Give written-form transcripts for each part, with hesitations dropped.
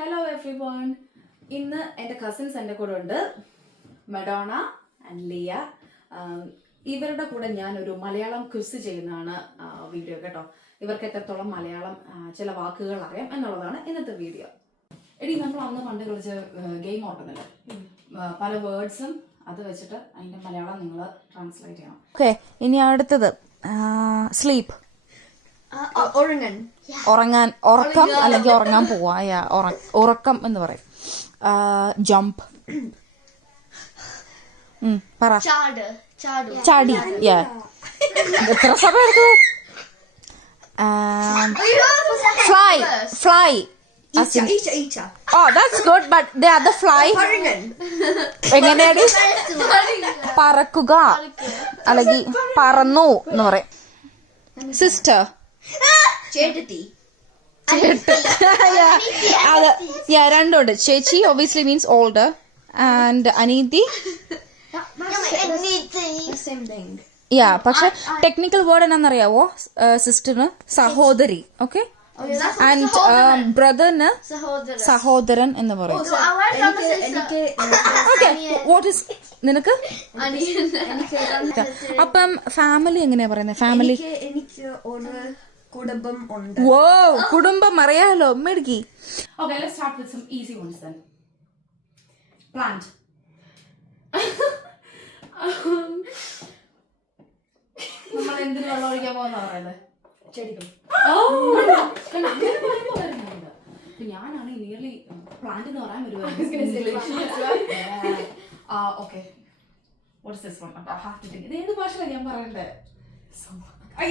Hello every one. ഇന്ന് എൻ്റെ cousins എൻ്റെ കൂടെ ഉണ്ട്, മെഡോണ ആൻഡ് ലിയ. ഇവരുടെ കൂടെ ഞാനൊരു മലയാളം ക്വിസ് ചെയ്യുന്നതാണ് വീഡിയോ കേട്ടോ. ഇവർക്ക് എത്രത്തോളം മലയാളം ചില വാക്കുകൾ അറിയാം എന്നുള്ളതാണ് ഇന്നത്തെ വീഡിയോ. എടി, നമ്മൾ അന്ന് പണ്ട് കളിച്ച ഗെയിം ഓർക്കുന്നില്ല, പല വേർഡ്സും അത് വെച്ചിട്ട് അതിൻ്റെ മലയാളം നിങ്ങൾ ട്രാൻസ്ലേറ്റ് ചെയ്യണം. ഓക്കെ, ഇനി അടുത്തത് സ്ലീപ്പ്. ഉറങ്ങാൻ, ഉറക്കം അല്ലെങ്കിൽ ഉറങ്ങാൻ പോവാ. ഉറക്കം എന്ന് പറയും. ജംപ്. പറ. ചാടി. എത്ര സമയം എടുക്കും? Fly. Fly. Oh, that's good, but the other fly. എങ്ങനെയാണ്? പറക്കുക അല്ലെങ്കിൽ പറന്നു എന്ന് പറയും. സിസ്റ്റർ. രണ്ടുണ്ട്. ചേച്ചി obviously means older and അനീതി. പക്ഷെ ടെക്നിക്കൽ വേർഡ് എന്നാന്നറിയാവോ? സിസ്റ്ററിന് സഹോദരി. ഓക്കെ. ആൻഡ് ബ്രദറിന് സഹോദരൻ എന്ന് പറയും. വാട്ട് ഇസ് നിനക്ക്? അപ്പം ഫാമിലി എങ്ങനെയാ പറയുന്നത്? ഫാമിലി കുടുംബം ഉണ്ട്. വോ, കുടുംബം അറിയാലോ മെടുക്കി. Okay, let's start with some easy ones then. Plant. നമ്മൾ എന്തിനു വെള്ളം ഒഴിക്കാൻ പോകുന്ന പറയുന്നത്? ചെടികൾ. ഞാനാണ് നിയർലി പ്ലാന്റ് എന്ന് പറയാൻ വരുവായിരുന്നു. Okay, what is this one? I have to think. ഇത് ഏത് ഭാഷയിലാണ് ഞാൻ പറയണ്ടേ?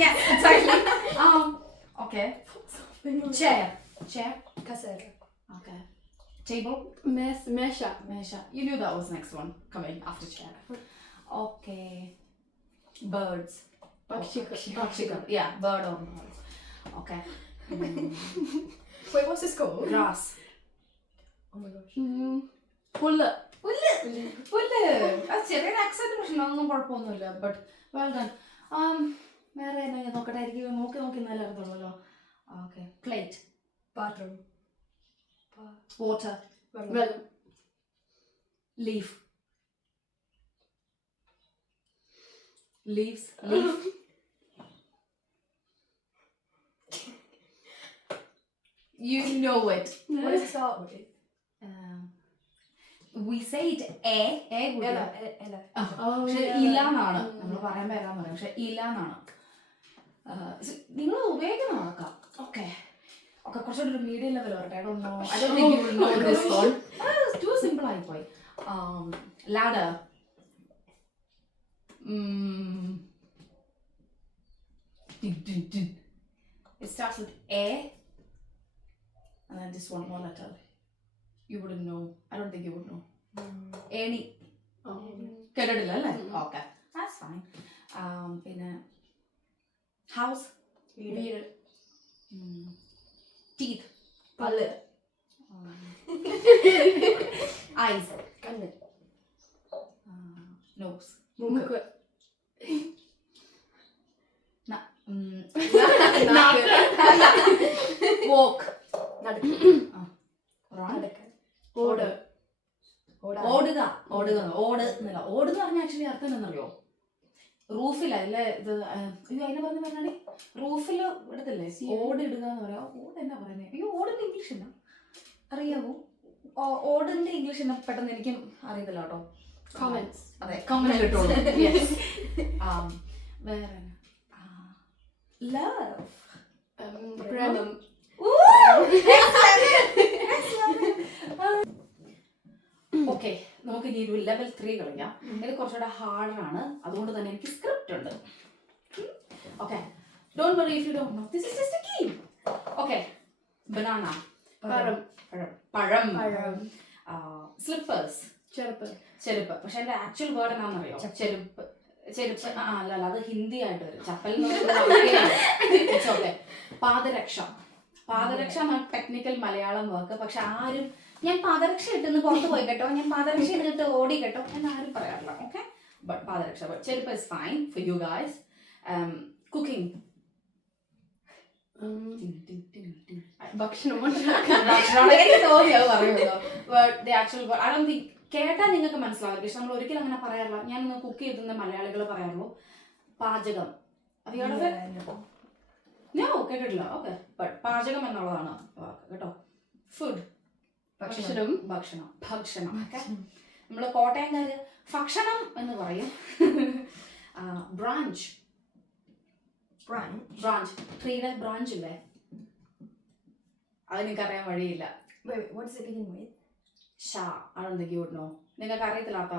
Yes, exactly. Okay. Chair. Kasera. Okay. Table. Mesha. You knew that was next one coming after chair. Okay. Birds. Pakshikal. Yeah, bird or birds. Okay. Wait, what's this called? Grass. Oh my gosh. പുല്ല്. അത് ചെറിയൊരു accent പ്രശ്നം, ഒന്നും കുഴപ്പമൊന്നുമില്ല. But well done. വേറെ എന്നാ ഞാൻ നോക്കട്ടെ, എനിക്ക് നോക്കി നല്ല അറിയത്തുള്ളല്ലോ. Okay. Plate. Bathroom. Water. Well. Leaf. Leaf. You know it. What does it start with? We say it Ella. പക്ഷെ ഇല്ലാന്നാണ് നമ്മൾ പറയാൻ പേരാന്ന് പറയാം, പക്ഷെ ഇല്ലാന്നാണ്. നിങ്ങൾ ഉപയോഗിക്കുന്നതാക്കാം. ഓക്കെ, കുറച്ചുകൂടി ഒരു മീഡിയം ലെവൽ വരട്ടെ. I don't think you will know this one. Too simple ആയിപ്പോയി. Ladder. It starts with A and then just one more letter. You wouldn't know. I don't think you would know. Any. കേട്ടിട്ടില്ല അല്ലേ? Okay, that's fine. പിന്നെ house. വീട്. Teeth. പല്ല്. Eyes. കണ്ണ്. Nose. മൂക്ക്. Walk. നടക്ക്. Run. ഓട്. ഓടുക എന്നല്ല. ഓട് എന്ന് പറഞ്ഞാൽ ആക്ച്വലി അർത്ഥം എന്നറിയോ? റൂഫിലല്ലേ ഇത്? അതിനെ പറഞ്ഞാടി, റൂഫിൽ ഇടത്തില്ലേ ഓട് ഇടുക എന്ന് പറയാം. ഓട് എന്നാ പറയുന്നത്? ഓടിന്റെ ഇംഗ്ലീഷ് എന്നാ അറിയാവോ? ഓടിന്റെ ഇംഗ്ലീഷ് എന്നാ പെട്ടെന്ന് എനിക്കും അറിയത്തില്ല കേട്ടോ. Comments. അതെ, കമന്റ് കിട്ടുള്ളൂ. വേറെ ലവ്. പ്രേമം. ഓക്കെ, നമുക്ക് ഇനി ഒരു ലെവൽ 3 കളിക്കാം. ഇത് കുറച്ചുകൂടെ ഹാർഡാണ്, അതുകൊണ്ട് തന്നെ എനിക്ക് സ്ക്രിപ്റ്റ് ഉണ്ട്. Okay, don't worry if you don't know, this is just A game. Okay. Banana. പഴം. സ്ലിപ്പേഴ്സ്. ചെരുപ്പ്. പക്ഷെ എന്റെ ആക്ച്വൽ വേർഡ് എന്നാണെന്നറിയോ? ചെരുപ്പ്. അല്ല, അത് ഹിന്ദി ആയിട്ട് വരും. ചപ്പൽ. പാദരക്ഷ എന്ന ടെക്നിക്കൽ മലയാളം വർക്ക്. പക്ഷെ ആരും ഞാൻ പാദരക്ഷ ഇട്ടെന്ന് പുറത്ത് പോയി കേട്ടോ, ഞാൻ പാദരക്ഷ ഇട്ടിട്ട് ഓടി കേട്ടോ എന്നാരും പറയാറില്ല. ഓക്കെ, ബട്ട് പാദരക്ഷ. ചെരുപ്പ് is fine for you guys. Cooking. ഭക്ഷണം എനിക്ക് തോന്നി അത് പറയുമല്ലോ. ഐ ഡോണ്ട് തിങ്ക് കേട്ടാൽ നിങ്ങൾക്ക് മനസ്സിലാവില്ല, പക്ഷെ നമ്മൾ ഒരിക്കലും അങ്ങനെ പറയാറില്ല. ഞാൻ കുക്ക് ചെയ്തെന്ന് മലയാളികൾ പറയാറുള്ളൂ. പാചകം കേട്ടിട്ടില്ല. ഓക്കെ, പാചകം എന്നുള്ളതാണ് വാക്ക് കേട്ടോ. ഫുഡ് ഭക്ഷണം ഭക്ഷണം ഓക്കെ. നമ്മൾ കോട്ടയംകാര് ഭക്ഷണം എന്ന് പറയും. ബ്രാഞ്ച് ട്രീയുടെ ബ്രാഞ്ച് ഇല്ലേ, അത് നിങ്ങൾക്ക് അറിയാൻ വഴിയില്ല. ഷാ ആണെന്നോ നിങ്ങൾക്ക് അറിയത്തില്ലാത്ത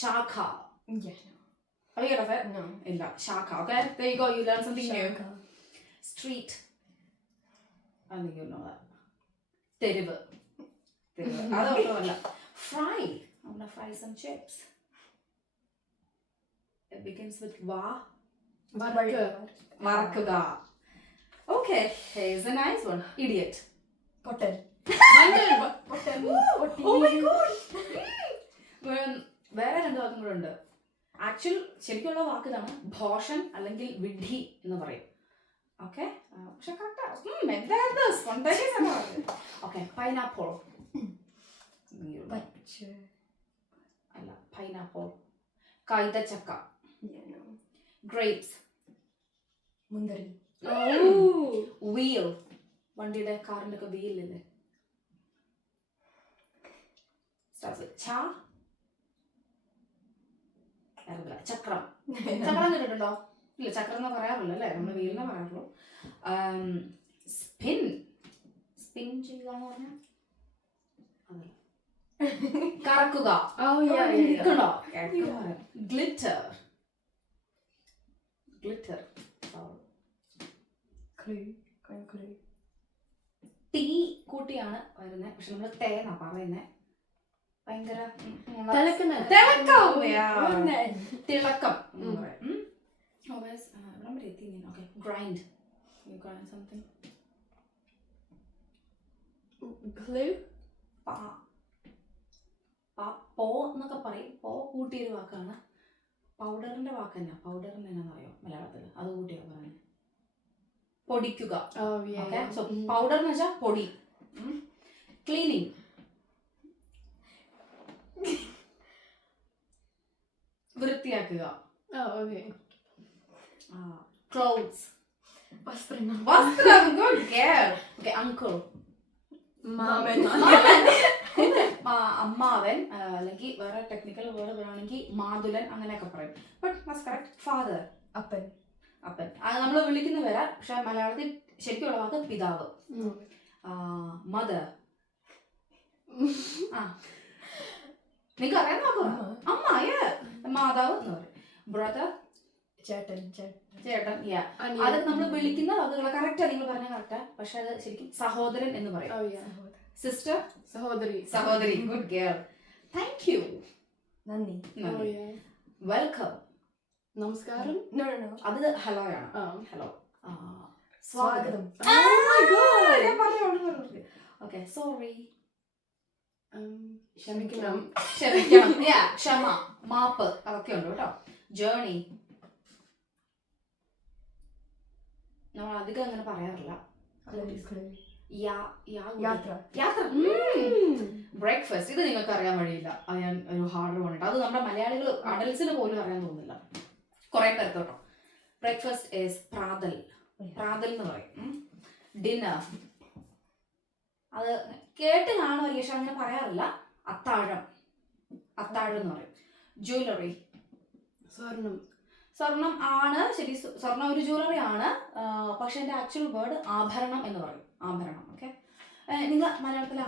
ശാഖ. ഇല്ല, ശാഖ. Okay, there you go, you learn something new. Street, you know that. തെരുവ് അതല്ല. Fry, I'm gonna fry some chips. It begins with വറക്കുക. Okay, here's a nice one. Idiot. Pottan. Oh my god. വേറെ രണ്ട് വാക്കും കൂടെ ഉണ്ട്. Actual ശരിക്കുള്ള വാക്ക് ഇതാണ്, ഭോഷൻ അല്ലെങ്കിൽ വിഡ്ഢി എന്ന് പറയും. ഓക്കെ, പക്ഷെ ഓക്കെ. പൈനാപ്പിൾ അല്ല, പൈനാപ്പിൾ. കൈതച്ചക്ക. ഗ്രേപ്സ്. മുന്തിരി. വീൽ, വണ്ടിയുടെ കാറിന്റെ ഒക്കെ വീലില്ലേ. ചക്രം. ചക്രം കേട്ടിട്ടുണ്ടോ? ഇല്ല, ചക്രം എന്ന് പറയാറില്ല അല്ലേ, നമ്മൾ വീലിനെ പറയാറുള്ളൂ. സ്പിൻ ചെയ്യുക എന്ന് പറഞ്ഞാൽ കറക്കുക. ഗ്ലിറ്റർ. ടീ കൂട്ടിയാണ് വരുന്നത്, പക്ഷെ നമ്മൾ തേന്നാ പറയുന്നത്. ഭയങ്കര തിളക്കം. Grind something. പോ എന്നൊക്കെ പറയും. പോ കൂട്ടിയൊരു വാക്കാണ്. പൗഡറിന്റെ വാക്കല്ല, പൗഡറിന് എന്നാന്നറിയോ മലയാളത്തിൽ, അത് കൂട്ടിയാണ് പറയുന്നത്. പൊടിക്കുക. പൗഡർ എന്ന് വെച്ചാൽ പൊടി. ക്ലീനിങ്. വൃത്തിയാക്കുക. ക്ലോത്ത്സ്. വസ്ത്രം. Good girl. Okay, uncle. അമ്മാവൻ, അല്ലെങ്കിൽ വേറെ ടെക്നിക്കൽ വേർഡ് പറയുകയാണെങ്കിൽ മാതുലൻ, അങ്ങനെയൊക്കെ പറയും. But that's correct. ഫാദർ. അപ്പൻ. അത് നമ്മൾ വിളിക്കുന്ന പേരാ, പക്ഷെ മലയാളത്തിൽ ശരിക്കുള്ള വാക്ക് പിതാവ്. മദർ. നിങ്ങൾക്ക് അറിയാൻ നോക്കുക. അമ്മ, മാതാവ് എന്ന് പറയും. ബ്രദർ, ചേട്ടൻ. അത് നമ്മൾ വിളിക്കുന്ന വാക്കുകൾ കറക്റ്റാ, നിങ്ങൾ പറഞ്ഞ കറക്റ്റാ, പക്ഷെ അത് ശരിക്കും സഹോദരൻ എന്ന് പറയും. സിസ്റ്റർ, സഹോദരി. Good girl. Thank you. നന്ദി. വെൽക്കം. നമസ്കാരം. അത് ഹലോ ആണ്. ഹലോ. സ്വാഗതം. ഓക്കെ. സോറി. ക്ഷമിക്കണം. ക്ഷമ, മാപ്പ്, അതൊക്കെ ഉണ്ട് കേട്ടോ. ജേർണി നമ്മൾ അധികം അങ്ങനെ പറയാറില്ല. യാത്ര. ബ്രേക്ക്ഫാസ്റ്റ്, ഇത് നിങ്ങൾക്ക് അറിയാൻ വഴിയില്ല. അത് ഞാൻ ഒരു ഹാർഡ് വന്നിട്ട്, അത് നമ്മുടെ മലയാളികൾ അഡൽസിന് പോലും അറിയാൻ തോന്നുന്നില്ല, കുറെ പേർക്ക് കേട്ടോ. ബ്രേക്ക്ഫാസ്റ്റ് ഈസ് പ്രാതൽ എന്ന് പറയും. ഡിന്നർ, അത് കേട്ട് കാണുമല്ലോ, പക്ഷെ അങ്ങനെ പറയാറില്ല. അത്താഴം എന്ന് പറയും. ജ്വല്ലറി. സ്വർണം ആണ് ശരി, സ്വർണം ഒരു ജ്വല്ലറി ആണ്, പക്ഷെ എൻ്റെ ആക്ച്വൽ വേർഡ് ആഭരണം എന്ന് പറയും. ആഭരണം. ഓക്കെ, നിങ്ങൾ മലയാളത്തിൽ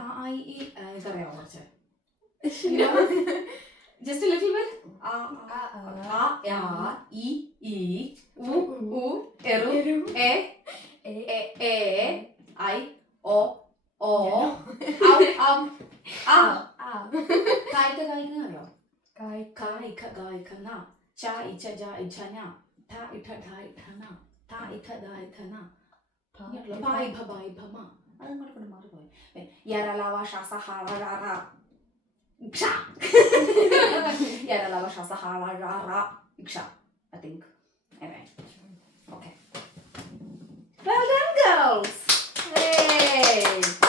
ഇതറിയാമോ കുറച്ച്? Just little bit. അതങ്ങോട്ട് മാറിപ്പോയി. I think. Anyway. Okay. Well done, girls. Hey.